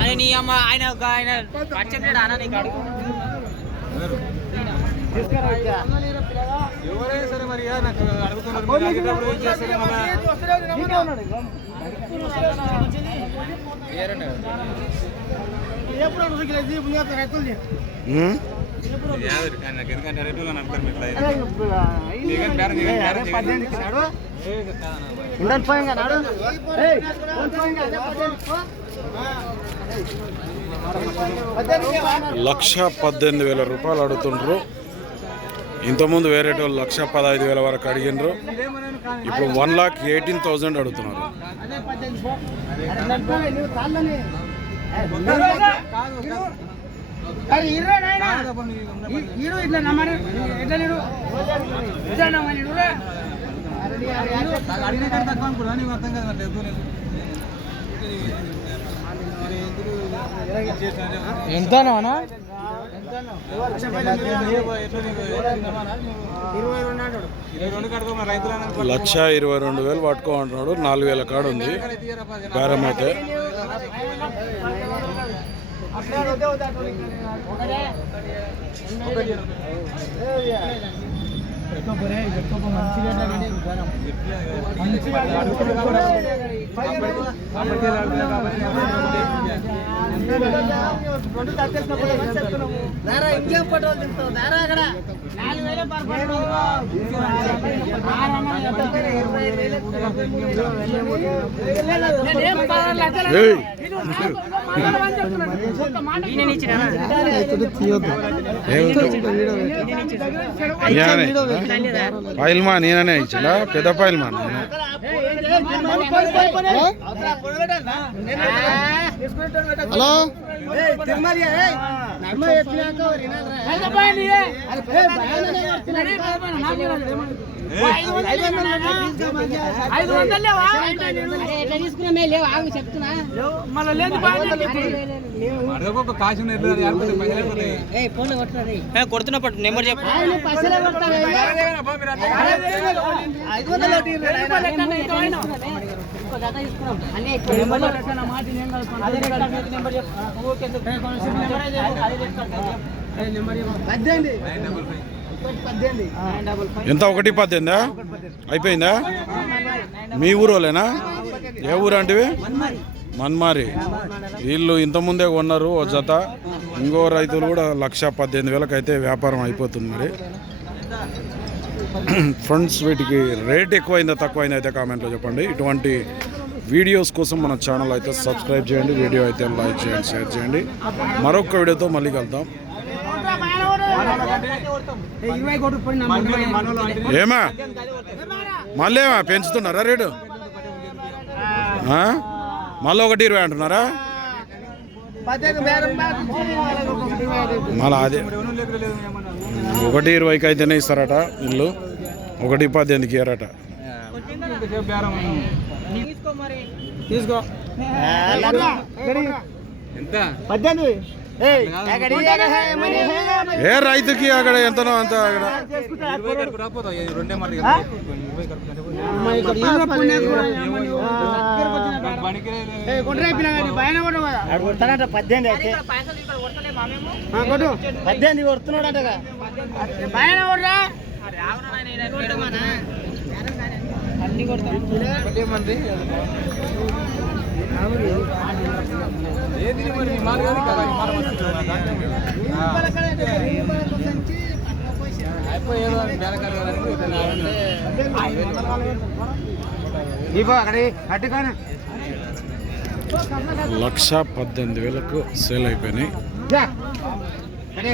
అని నీ అమ్మ ఆయన ఒక- ఆయన పరిచయం లేడా అన్న నీకు అడుగు. ఎవరైనా సరే మరి నాకు అడుగుతున్నారు. మీరు లక్ష పద్దెనిమిది వేల రూపాయలు అడుగుతుండ్రు. ఇంతకుముందు వేరే వాళ్ళు లక్ష పదహైదు వేల వరకు అడిగినారు ఇప్పుడు వన్ లాక్ ఎయిటీన్ థౌజండ్ అడుగుతున్నారు. కాదు ఇలా చేసినారు? ఎంతనా ఎట్లా నీకు రైతులు అన్నారు. లక్ష ఇరవై రెండు వేలు పట్టుకోమంటున్నాడు నాలుగు వేల కాడ ఉంది బేరం అయితే ఇంకేం ఫోటోలు తింటావు నేరా అక్కడ నాలుగు వేలు పర్పడు పైల్మా నేననే ఇచ్చిందా పెద్ద పైల్మా హలో ఐదు వందలు లేవా? తీసుకున్నా లేవు? ఆగు చెప్తున్నా. మళ్ళీ లేదు అడగకు, కాశీ ఉన్నది, ఎట్లా ఫోన్ కొట్టున్నా కొడుతున్నప్పుడు నెంబర్ చెప్పు. ఎంత? ఒకటి పద్దెనిమిదా? అయిపోయిందా? మీ ఊరోలేనా? ఏ ఊరు అంటే మన్మారి. వీళ్ళు ఇంతకుముందే కొన్నారు ఓ జత. ఇంకో రైతులు కూడా లక్ష పద్దెనిమిది వేలకు అయితే వ్యాపారం అయిపోతుంది మరి. ఫ్రెండ్స్ వీటికి రేట్ ఎక్కువైందా తక్కువైందా అయితే కామెంట్లో చెప్పండి. ఇటువంటి వీడియోస్ కోసం మన ఛానల్ అయితే సబ్స్క్రైబ్ చేయండి వీడియో అయితే లైక్ చేయండి షేర్ చేయండి. మరొక వీడియోతో మళ్ళీ కలుద్దాం. ఏమా? మళ్ళీ ఏమా పెంచుతున్నారా రేటు? మళ్ళీ ఒకటి ఇరవై అంటున్నారా? మళ్ళీ అదే. ఒకటి ఇరవైకి అయితేనే ఇస్తారట ఇల్లు. ఒకటి పద్దెనిమిదికి ఇయ్యారట. తీసుకో ఎంత? పద్దెనిమిది. ఏ రైతుకి అక్కడ ఎంతనో అంత అక్కడ. పద్దెనిమిది కొడుతున్నాడు అంట లక్ష పద్దెనిమిది వేలకు సేల్ అయిపోయినాయి.